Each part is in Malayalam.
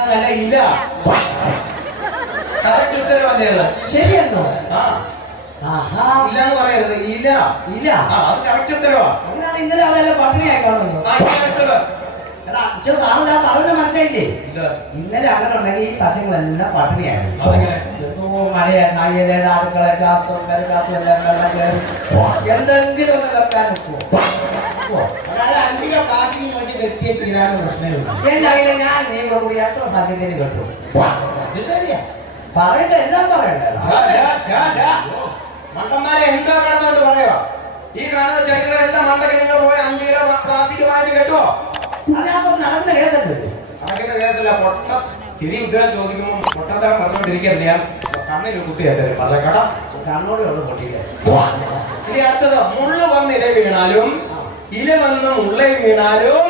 അതല്ല ഇല്ല. കറക്റ്റ് ഉത്തരം അത് ശരിയാണോ? ആ. ഇല്ല എന്ന് പറയരുത്. ഇല്ല. ഇല്ല? ആ അത് കറക്റ്റ് ഉത്തരവാ. അങ്ങനെയാണ് ഇന്നലെ അവരെല്ലാം പട്ടിണിയായി കാണുന്നു മനസ്സിലായില്ലേ? ഇന്നലെ അങ്ങനെ ഉണ്ടെങ്കിൽ ഈ സസ്യങ്ങളെല്ലാം പട്ടിണിയായിരുന്നു. എല്ലാം വെള്ളം കയറി. എന്തെങ്കിലും ഒന്ന് വെക്കാൻ ഒക്കുവോ അതായത് അഞ്ചിലോ കാശിന് വേണ്ടി കെട്ടിയ എന്റെ കയ്യിൽ ഞാൻ നീ കൂടി കിട്ടും. ശരിയാ. പറയണ്ട എല്ലാം പറയണ്ട? ഡാ, ഡാ, ഡാ, ഡാ. മണ്ടന്മാരെ എന്തോ കിടന്നുകൊണ്ട് പറയുക ഈ കാണുന്ന ചെടികളെല്ലാം മണ്ടയ്ക്ക് നിങ്ങൾ പോയി അഞ്ച് കിലോ പ്ലാസ്റ്റിക് വാങ്ങി കെട്ടുവോ? അതപ്പോ നടന്ന കേസല്ലേ നടക്കുന്ന കേസല്ല പൊട്ട ചിരി ഉദ്യോഗം ചോദിക്കുമ്പോൾ പൊട്ടത്തരം പറഞ്ഞുകൊണ്ടിരിക്കരുത് ഞാൻ കണ്ണിൽ കുത്തി തരും പറഞ്ഞേക്കട കണ്ണോടെ ഉള്ള പൊട്ടിക്കാൻ ഇനി അടുത്തത് മുള്ള വന്ന് ഇല വീണാലും ഇല വന്ന് മുള്ള വീണാലും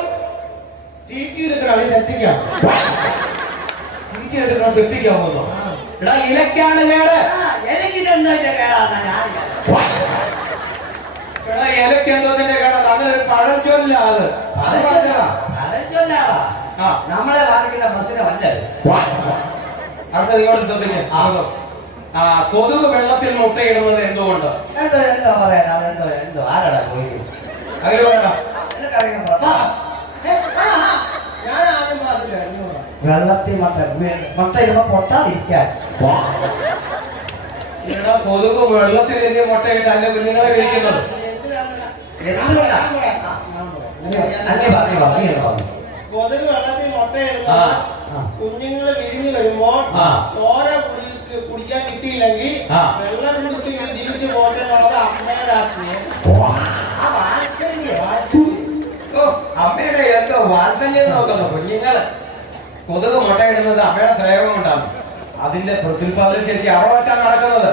എടാ ഇലക്കാണ് കേട്. എനിക്ക് എടാ ഇലക്ക് അങ്ങനെ ഒരു അത് അത് പറഞ്ഞതാ നമ്മളെ ബസ്സിനെ അടുത്ത ശ്രദ്ധിക്കാം ആ. കൊതുക് വെള്ളത്തിൽ മുട്ടയിടുന്നത് എന്തുകൊണ്ട് എന്തോ എന്തോ പറയാൻ അതെന്തോ എന്തോ. ആരാടാ ചോദിക്കും അതിൽ പറയടാ. എനിക്കറിയാൻ വെള്ളത്തിൽ മട്ട മട്ട ഇടുമ്പോ പൊട്ടാതിരിക്കാൻ. കൊതുക് വെള്ളത്തിൽ എഴുതിയ മുട്ടയിട്ട് അതിന്റെ കുഞ്ഞുങ്ങളെ വിളിക്കുന്നത് കൊതുക് വെള്ളത്തിൽ ആ. കുഞ്ഞുങ്ങൾ വിരിഞ്ഞു വരുമ്പോൾ ചോര കുടി- കുടിക്കാൻ കിട്ടിയില്ലെങ്കിൽ. വെള്ളം കുടിച്ച് തിരിച്ചു പോട്ടെ എന്നുള്ളത് അമ്മയുടെ ആ അമ്മയുടെ എന്തോ വാത്സല്യം നോക്കുന്നു കുഞ്ഞുങ്ങൾ. കൊതുക് മുട്ടയിടുന്നത് അമ്മയുടെ സ്നേഹം കൊണ്ടാണ്. അതിന്റെ പ്രത്യുൽപാദന ശേഷി അറവച്ചാണ് നടക്കുന്നത്.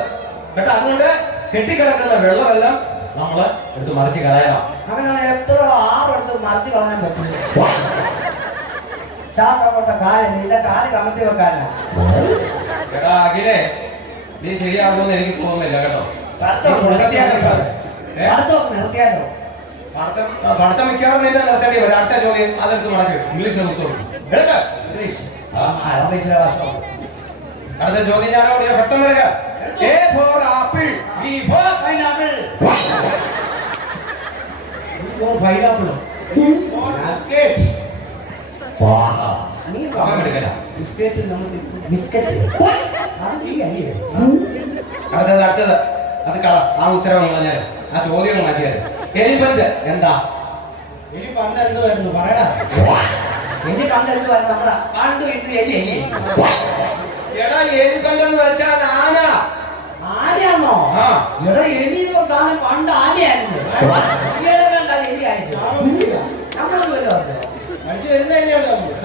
കേട്ടോ അതുകൊണ്ട് കെട്ടിക്കിടക്കുന്ന വെള്ളമെല്ലാം നമ്മൾ എടുത്ത് മറിച്ച് കളയണം. അങ്ങനെയാണ് എത്ര ആറെടുത്ത് മറിച്ച് കളയാൻ പറ്റില്ല ചാത്തപ്പെട്ട കാൽ നിന്റെ കാൽ കമത്തി വെക്കാനാ? എടാ അഖിലേ നീ ശരിയാകുമെന്ന് എനിക്ക് തോന്നുന്നില്ല കേട്ടോ. നിർത്തിയാലോ? പഠിത്തം മിക്കവാറും നിന്നെ നിർത്തേണ്ടി വരും. അടുത്ത ചോദ്യം അതെടുത്ത് മടക്കി ഇംഗ്ലീഷ് കഷ്ടം അടുത്ത ചോദ്യം ഞാൻ പെട്ടെന്ന് എടുക്ക. A for apple B for pineapple പൈനാപ്പിളും biscuit നീ അവൻ എടുക്കല. ബിസ്ക്കറ്റ് നമ്മൾ. ബിസ്ക്കറ്റ് അടുത്തത് അടുത്തത്. അത് കള. ആ ഉത്തരവ് കളഞ്ഞാൽ ആ ചോദ്യം മാറ്റിയാൽ എലിഫന്റ് എന്താ? എലി പണ്ട് എന്ത് വരുന്നു പറയടാ. എലി പണ്ടെടുത്ത് വരുന്നു നമ്മളെ പണ്ട് ഇന്ന് എലി എലി എടാ എലിഫന്റ് എന്ന് വെച്ചാൽ ആന. ആനയാണോ എടാ എലി എന്ന് സാധനം പണ്ട് ആനയായിരുന്നു. വരുന്നതല്ലേ.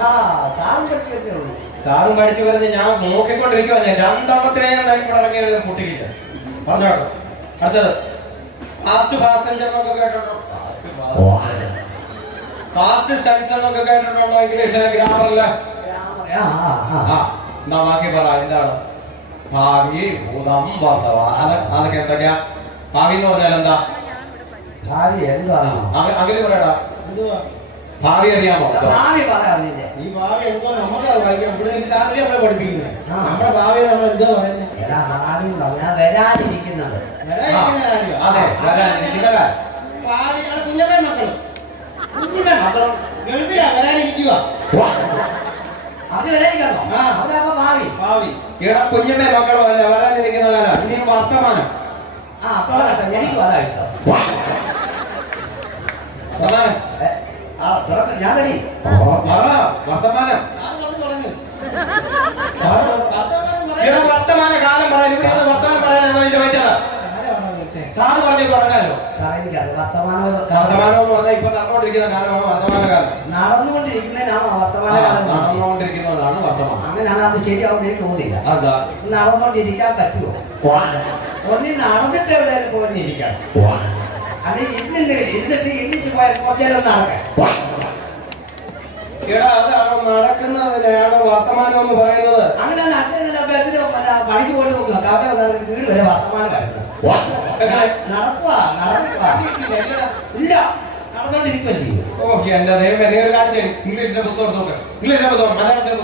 ആ സാറും കഴിച്ചു ഉള്ളൂ. സാറും പഠിച്ചു വരുന്നത് ഞാൻ നോക്കിക്കൊണ്ടിരിക്കുവാ. ഞാൻ രണ്ടെണ്ണത്തിനെ ഞാൻ ഇവിടെ ഇറങ്ങി പൊട്ടിക്കില്ല പറഞ്ഞോ അടുത്തത്. ഫാസ്റ്റ് പാസഞ്ചർ എന്നൊക്കെ കേട്ടിട്ടുണ്ടോ? ഫാസ്റ്റ് സെൻസ് എന്നൊക്കെ കേട്ടിട്ടുണ്ടോ ഇംഗ്ലീഷിലെ ആ എന്നാ ബാക്കി പറ എന്താണ്? ഭാവി ഭൂതം വർത്തമാനം അത് അതൊക്കെ എന്തൊക്കെയാ? ഭാവി എന്ന് പറഞ്ഞാൽ എന്താ? ഭാവി എന്താണ്? അകൽ പറയടാ. എന്തുവാ? ഭാവി അറിയാമോ? ഭാവി പറയാം നിന്റെ ഈ ഭാവി എന്തോ നമുക്ക് വായിക്കാം ഇവിടെ ഈ സാറിനെ നമ്മളെ പഠിപ്പിക്കുന്നത്. നമ്മുടെ ഭാവി നമ്മൾ എന്തോ പറയുന്നത്? ഭാവി പറഞ്ഞാൽ വരാതിരിക്കുന്നത്. അതെ വരാൻ ഇരിക്കുന്നതാ. ഭാവി അവിടെ കുഞ്ഞമ്മ മക്കളും. കുഞ്ഞിന്റെ മക്കളും. ഗൾഫിലാ വരാനിരിക്കുക അവർ വരാതിരിക്കണോ ആ. അവരപ്പോ ഭാവി. ഭാവി. ഇവിടെ കുഞ്ഞമ്മ മക്കളോ അല്ല വരാനിരിക്കുന്ന കാലം ഇനി വർത്തമാനം. ആ എനിക്ക് വരാ കേട്ടോ വർത്തമാനം ഏ, ആ തുറക്ക ഞാൻ റെഡി വർത്തമാനം. വർത്തമാനം കാലം പറയാൻ ഇവിടെ വർത്തമാനം പറയാനാണോ ചോദിച്ചത്? സാറ് പറഞ്ഞു തുടങ്ങാലോ? സാറേ എനിക്കത് വർത്തമാനം വർത്തമാനം എന്ന് പറഞ്ഞാൽ ഇപ്പൊ നടന്നുകൊണ്ടിരിക്കുന്ന കാലമാണ് വർത്തമാന കാലം. നടന്നുകൊണ്ടിരിക്കുന്നതിനാണോ വർത്തമാന കാലം നടന്നുകൊണ്ടിരിക്കുന്നതാണ് വർത്തമാനം. അങ്ങനെയാണ് അത് ശരിയാവുന്ന എനിക്ക് തോന്നില്ല അതാ. നടന്നുകൊണ്ടിരിക്കാൻ പറ്റുമോ? ഒന്നി നടന്നിട്ട് എവിടെയാലും പോയിരിക്കാം അത് ഇരുന്നിട്ട് ഇരുന്നിട്ട് എണ്ണിച്ച് പോയാൽ കുറച്ചേരം നടക്കാൻ എടാ വർത്തമാനം എന്ന് പറയുന്നത്. അങ്ങനെയാണ് അച്ഛൻ മറ്റേ പണിക്ക് പോയിട്ട് നോക്കുക കാവ്യ വീട് വരെ വർത്തമാനം നടക്കുക നടക്കുക ഇല്ല, ഇല്ലടാ. ഇല്ല നടന്നുകൊണ്ടിരിക്കുമല്ലേ ഓ എന്റെ ദൈവം എന്നെ ഒരു കാര്യം ഇംഗ്ലീഷിന്റെ പുസ്തകം എടുത്ത് നോക്ക്. ഇംഗ്ലീഷിന്റെ പുസ്തകം മലയാളത്തിന്റെ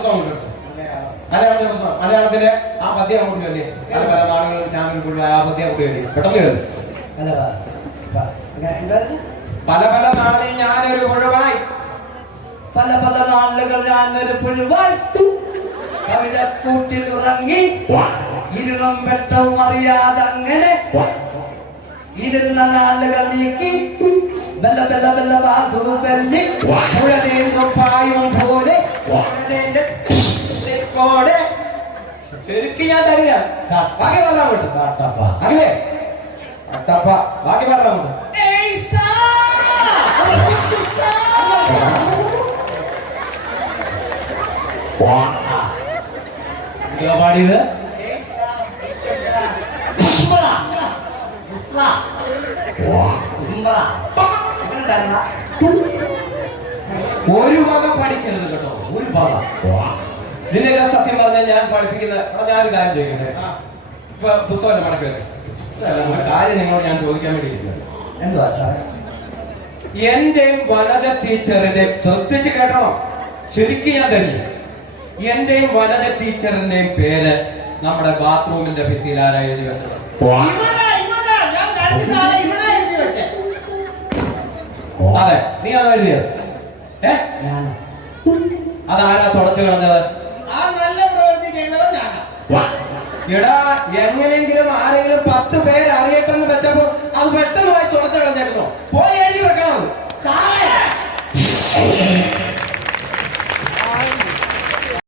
മലയാളത്തിലെ പുസ്തകം മലയാളത്തിലെ ആ പദ്യം അങ്ങോട്ട് ചൊല്ലി പല പല നാടുകളിൽ ചാനൽ മുഴുവൻ ആ പദ്യം അങ്ങോട്ട് ചൊല്ലി പെട്ടെന്ന് അല്ല വാ, വാ. ഇങ്ങനെ എന്താണ്? പല പല നാളിൽ ഞാനൊരു പുഴുവായി പല പല നാളുകൾ ഞാൻ ഒരു പുഴുവാൻ കവിതക്കൂട്ടിൽ ഉറങ്ങി. ഇരുളും വെട്ടവും അറിയാതെ അങ്ങനെ ഇരുന്ന നാളുകൾ നീക്കി. ബെല്ല ബെല്ല ബെല്ല ബാധു ബെല്ലി. പുഴതേന്തും പായും പോലെ. തെക്കോടെ ശരിക്കും ഞാൻ തരില്ല ബാക്കി പറഞ്ഞാൽ വിട്ടു കാട്ടപ്പ അല്ലേ? അട്ടപ്പ ബാക്കി പറഞ്ഞാൽ ഇങ്ങനെയുണ്ടായിരുന്നാ? ഒരു വക പഠിക്കരുത് കേട്ടോ. ഒരു വക ഇതിനെല്ലാം സത്യം പറഞ്ഞാൽ ഞാൻ പഠിപ്പിക്കുന്ന ഇവിടെ ഞാൻ കാര്യം ചോദിക്കട്ടെ. ഇപ്പൊ പുസ്തകം മടക്കി വെച്ചു. കാര്യം നിങ്ങളോട് ഞാൻ ചോദിക്കാൻ വേണ്ടി എന്തുവാ സാറേ? എന്റെയും വനജ ടീച്ചറിന്റെ ശ്രദ്ധിച്ച് കേട്ടണം. ശരിക്കും ഞാൻ തരും എന്റെയും വനജ ടീച്ചറിന്റെയും പേര് നമ്മുടെ ബാത്റൂമിന്റെ ഭിത്തിയിൽ ആരാ എഴുതി വെച്ചത്. അതെ നീ അത് എഴുതിയത്? ഏ? ഞാൻ അതാരാ തുടച്ചു കളഞ്ഞത്? ആ നല്ല പ്രവൃത്തി ചെയ്തവൻ ഞാനാ. എടാ എങ്ങനെയെങ്കിലും ആരെങ്കിലും പത്ത് പേര് അറിയട്ടെന്ന് വെച്ചപ്പോ അത് പെട്ടെന്ന് പോയി തുടച്ചു കളഞ്ഞേക്കുന്നോ. പോയി എഴുതി വെക്കണം. സാറേ,